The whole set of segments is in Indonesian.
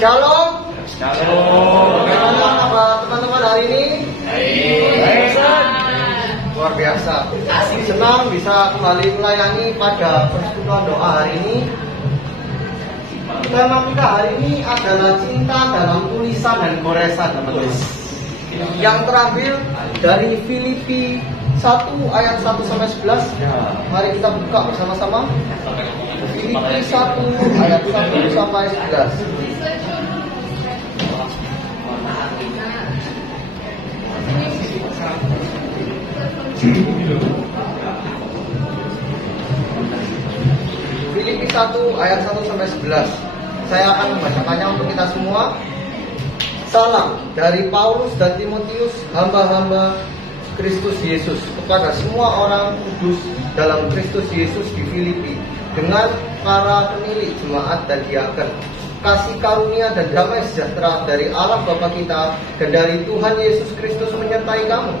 Shalom. Bagaimana kabar teman-teman hari ini? Baik. Luar biasa. Senang bisa kembali melayani pada persekutuan doa hari ini. Tema kita hari ini adalah cinta dalam tulisan dan goresan, teman-teman. Yang terambil dari Filipi 1 ayat 1 sampai 11. Mari kita buka bersama-sama. Filipi 1 ayat 1 sampai 11. Filipi 1 ayat 1 sampai 11. Saya akan membacakannya untuk kita semua. Salam dari Paulus dan Timotius, hamba-hamba Kristus Yesus, kepada semua orang kudus dalam Kristus Yesus di Filipi, dengan para pemilik jemaat dan diaken. Kasih karunia dan damai sejahtera dari Allah Bapa kita dan dari Tuhan Yesus Kristus menyertai kamu.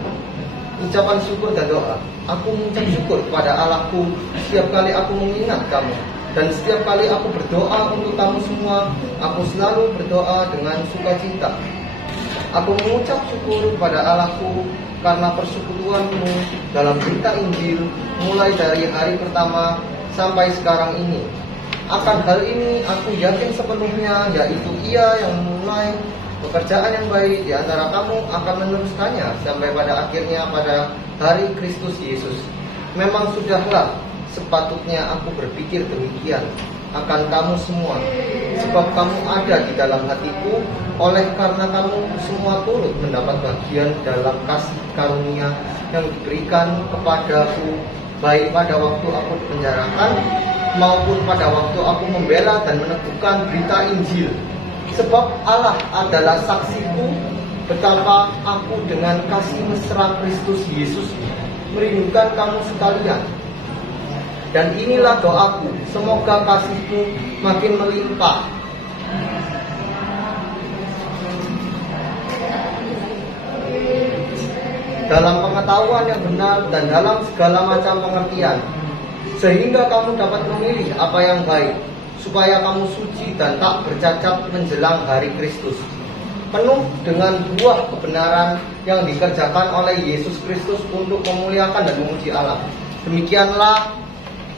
Ucapan syukur dan doa. Aku mengucap syukur kepada Allahku setiap kali aku mengingat kamu. Dan setiap kali aku berdoa untuk kamu semua, aku selalu berdoa dengan sukacita. Aku mengucap syukur kepada Allahku karena persekutuanmu dalam berita Injil mulai dari hari pertama sampai sekarang ini. Akan hal ini aku yakin sepenuhnya, yaitu Ia yang memulai pekerjaan yang baik di antara kamu akan meneruskannya sampai pada akhirnya pada hari Kristus Yesus. Memang sudahlah sepatutnya aku berpikir demikian akan kamu semua, sebab kamu ada di dalam hatiku, oleh karena kamu semua turut mendapat bagian dalam kasih karunia yang diberikan kepadaku, baik pada waktu aku dipenjarakan maupun pada waktu aku membela dan meneguhkan berita Injil. Sebab Allah adalah saksiku betapa aku dengan kasih mesra Kristus Yesus merindukan kamu sekalian. Dan inilah doaku, semoga kasihmu makin melimpah dalam pengetahuan yang benar dan dalam segala macam pengertian, sehingga kamu dapat memilih apa yang baik, supaya kamu suci dan tak bercacat menjelang hari Kristus, penuh dengan buah kebenaran yang dikerjakan oleh Yesus Kristus untuk memuliakan dan memuji Allah. Demikianlah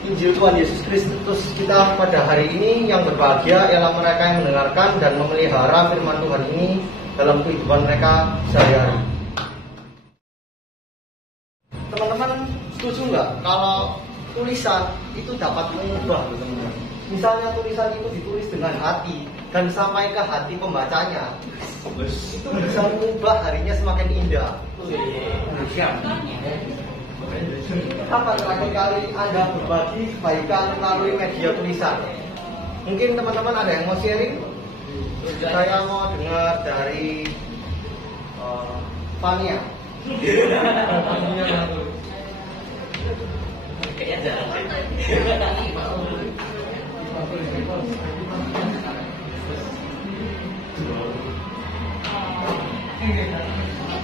Injil Tuhan Yesus Kristus kita pada hari ini. Yang berbahagia ialah mereka yang mendengarkan dan memelihara firman Tuhan ini dalam kehidupan mereka sehari-hari. Teman-teman setuju nggak kalau tulisan itu dapat mengubah, teman-teman? Misalnya tulisan itu ditulis dengan hati dan sampai ke hati pembacanya, itu bisa mengubah harinya semakin indah. Kapan terakhir kali Anda berbagi kebaikan melalui media tulisan? Mungkin teman-teman ada yang mau sharing? Saya mau dengar dari Fania.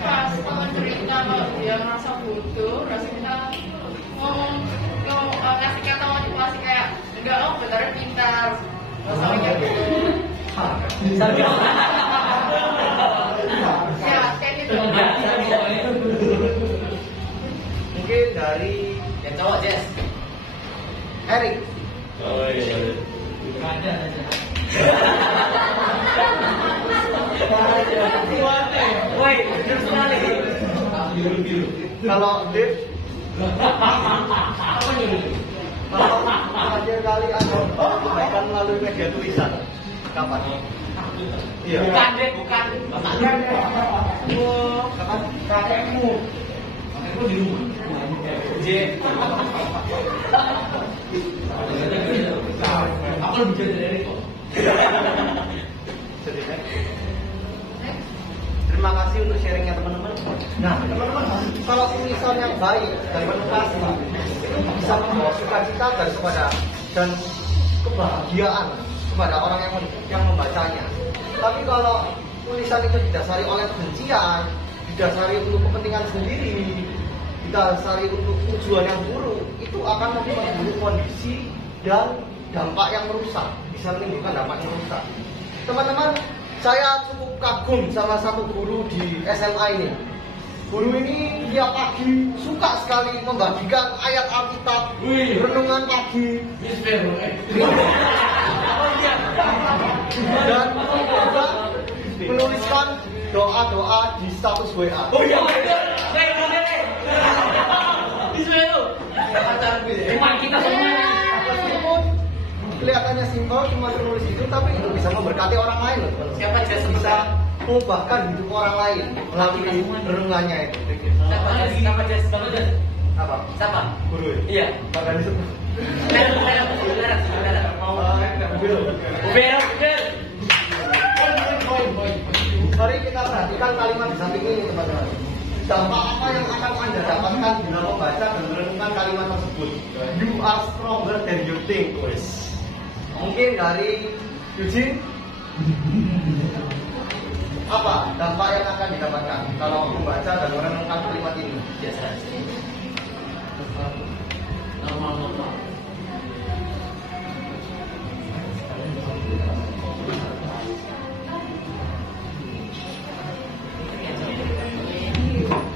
Pas teman cerita kalau dia merasa bodoh, terus kita ngomong ngasih kata motivasi kayak enggak, lo beneran pintar, lo soalnya bodoh. Ya kayak gitu. Mungkin dari yang cowok, Jess. Erik. Oh iya. Ada. Woi, terus sekali. Kalau Dave, Apa nih? kalau terakhir kali Anda kebaikan melalui media tulisan, kapan? Iya. Bukan, Dave, bukan. Oh, kapan? Kakekmu. Kakekmu di rumah. J. Aku lebih jadi dari kok. Terima kasih untuk sharingnya teman-teman. Nah, teman-teman, kalau tulisan yang baik dan penuh kasih itu bisa membawa sukacita dan kebahagiaan kepada orang yang membacanya. Tapi kalau tulisan itu didasari oleh kebencian, didasari untuk kepentingan sendiri, didasari untuk tujuan yang buruk, itu akan memperburuk kondisi dan dampak yang merusak, bisa menimbulkan dampak yang merusak. Teman-teman, saya cukup kagum sama satu guru di SMA ini. Guru ini tiap pagi suka sekali membagikan ayat Alkitab, renungan pagi, dan juga menuliskan doa-doa di status WA. Oh iya, emang kita semua. Meskipun kelihatannya simpel cuma menulis itu, tapi itu bisa memberkati orang lain loh. Siapa Jess? Bisa mengubahkan hidup orang lain melalui renungannya itu. Siapa Jess? Apa? Siapa? Guru. Iya. Bahkan disebut. Mari kita perhatikan kalimat di samping ini, teman-teman. Dampak apa yang akan Anda dapatkan bila membaca dan merenungkan kalimat tersebut? You are stronger than you think, guys. Mungkin dari Eugene, apa dampak yang akan didapatkan kalau membaca dan merenungkan kalimat ini? Biasa. Normal.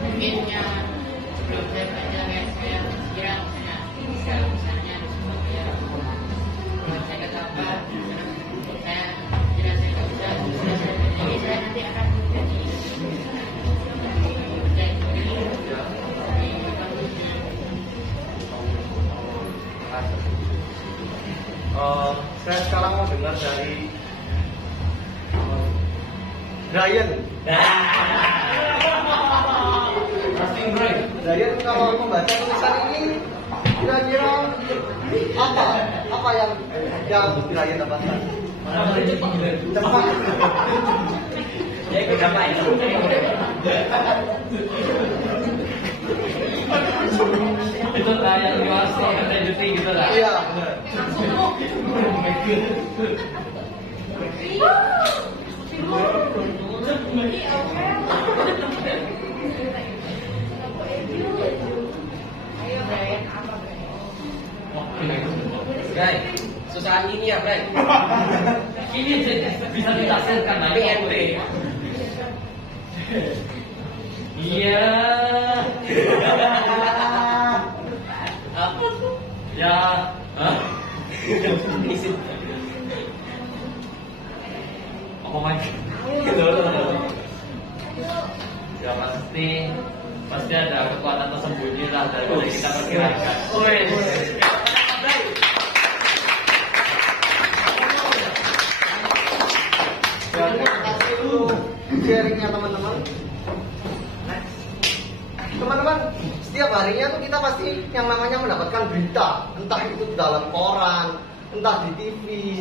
Mungkinnya sebelum saya baca kayak saya kira misalnya di sebuah ya saya kata apa saya jelasin nggak bisa jadi saya nanti akan menjadi Saya sekarang mau dengar dari Brian. Brian, kalau membaca tulisan ini kira-kira apa yang Brian dapatkan? Cepat. Ya ikut apa itu? Itu lah yang dewasa, ada juti gitu lah. Iya, benar. Bray, susah ini ya Bray. Ini bisa ditafsirkan tapi ente. Iya. Apa tuh? Ya. Hah? Apa main? Ya pasti ada kekuatan tersembunyi lah daripada kita perkirakan. Terima kasih untuk sharingnya teman-teman. Teman-teman, setiap harinya tuh kita pasti yang namanya mendapatkan berita, entah itu dalam koran, entah di TV,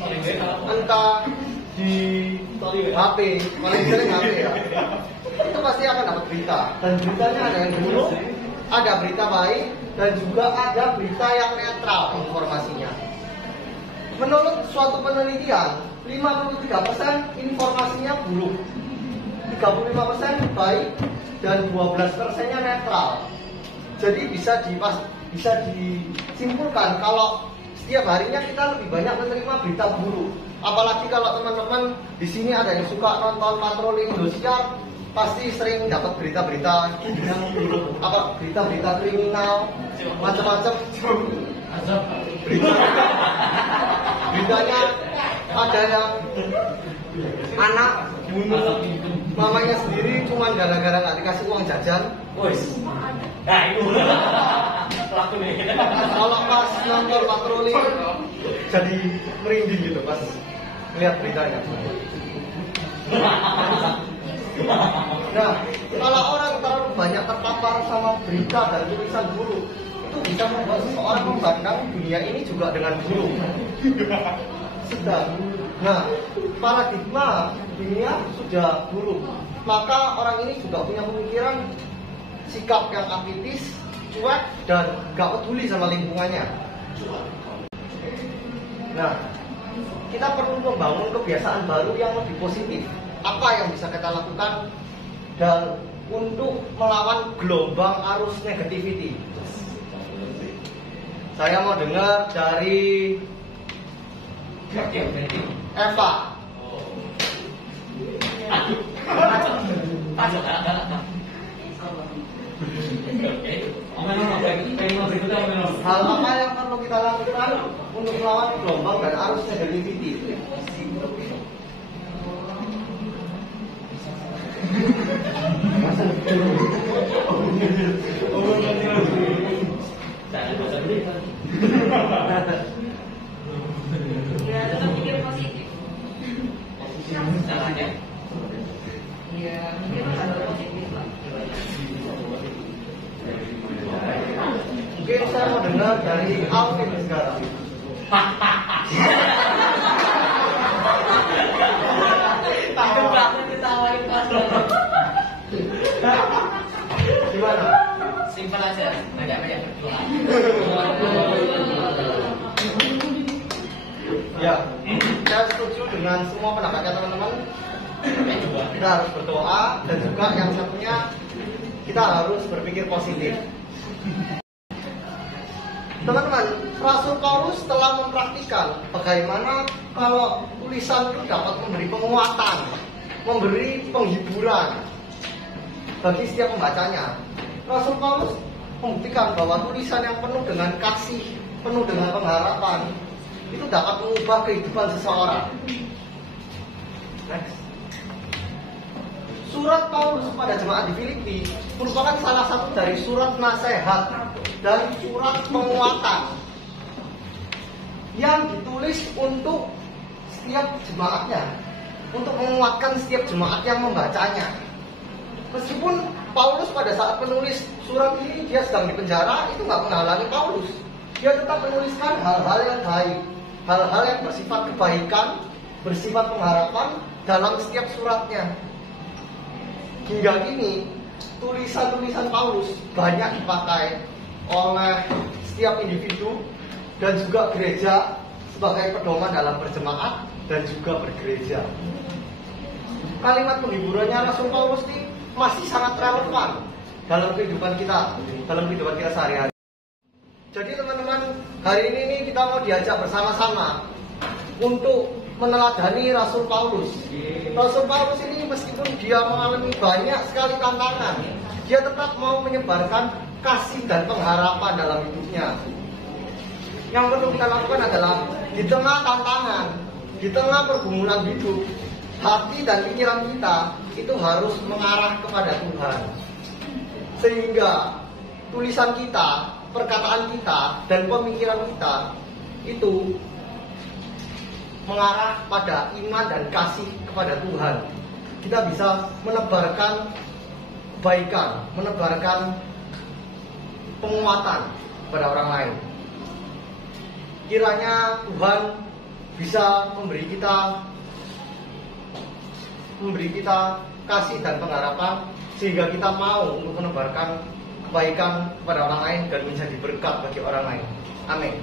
entah di HP, paling sering HP ya. Itu pasti akan dapat berita, dan beritanya ada yang buruk, ada berita baik, dan juga ada berita yang netral informasinya. Menurut suatu penelitian, 53% informasinya buruk, 35% baik, dan 12%-nya netral. Jadi bisa disimpulkan kalau setiap harinya kita lebih banyak menerima berita buruk. Apalagi kalau teman-teman di sini ada yang suka nonton patroli Indosiar, pasti sering dapat berita-berita yang berita-berita kriminal, macam-macam. Beritanya ada yang anak bunuh mamanya sendiri cuma gara-gara nggak dikasih uang jajan. Nah itu pelaku nih. Kalau pas nonton patroli jadi merinding gitu pas lihat beritanya. Nah, kalau orang terlalu banyak terpapar sama berita dan tulisan buruk, itu bisa membuat seseorang memandang dunia ini juga dengan buruk. Sedang. Nah, paradigma dunia sudah buruk. Maka orang ini juga punya pemikiran sikap yang apatis, cuek, dan gak peduli sama lingkungannya. Nah, kita perlu membangun kebiasaan baru yang lebih positif. Apa yang bisa kita lakukan dan untuk melawan gelombang arus negativity? Saya mau dengar dari Eva. Hal apa yang perlu kita lakukan untuk melawan gelombang dan arus negativity? Ya, tetap pikir positif. Caranya? Ya, mikir positif lah. Mungkin saya mau dengar dari Alvin sekarang. Takut banget ketawain pas. Gimana? Simpel aja, banyak-banyak berdoa. Ya, saya setuju dengan semua pendapatnya teman-teman. Kita harus berdoa dan juga yang satunya kita harus berpikir positif. Teman-teman, Rasul Paulus telah mempraktikkan bagaimana kalau tulisan itu dapat memberi penguatan, memberi penghiburan bagi setiap pembacanya. Rasul Paulus membuktikan bahwa tulisan yang penuh dengan kasih, penuh dengan pengharapan, itu dapat mengubah kehidupan seseorang. Next. Surat Paulus pada jemaat di Filipi merupakan salah satu dari surat nasihat dan surat penguatan yang ditulis untuk setiap jemaatnya, untuk menguatkan setiap jemaat yang membacanya. Meskipun Paulus pada saat menulis surat ini dia sedang di penjara, itu nggak menghalangi Paulus. Dia tetap menuliskan hal-hal yang baik, hal-hal yang bersifat kebaikan, bersifat pengharapan dalam setiap suratnya. Hingga kini tulisan-tulisan Paulus banyak dipakai oleh setiap individu dan juga gereja sebagai pedoman dalam berjemaat dan juga bergereja. Kalimat penghiburannya Rasul Paulus ini masih sangat relevan dalam kehidupan kita sehari-hari. Jadi teman-teman, hari ini kita mau diajak bersama-sama untuk meneladani Rasul Paulus. Rasul Paulus ini meskipun dia mengalami banyak sekali tantangan, dia tetap mau menyebarkan kasih dan pengharapan dalam hidupnya. Yang perlu kita lakukan adalah di tengah tantangan, di tengah pergumulan hidup, hati dan pikiran kita itu harus mengarah kepada Tuhan. Sehingga tulisan kita, perkataan kita, dan pemikiran kita itu mengarah pada iman dan kasih kepada Tuhan. Kita bisa menebarkan kebaikan, menebarkan penguatan kepada orang lain. Kiranya Tuhan bisa memberi kita kasih dan pengharapan sehingga kita mau untuk menebarkan kebaikan kepada orang lain dan menjadi berkat bagi orang lain. Amin.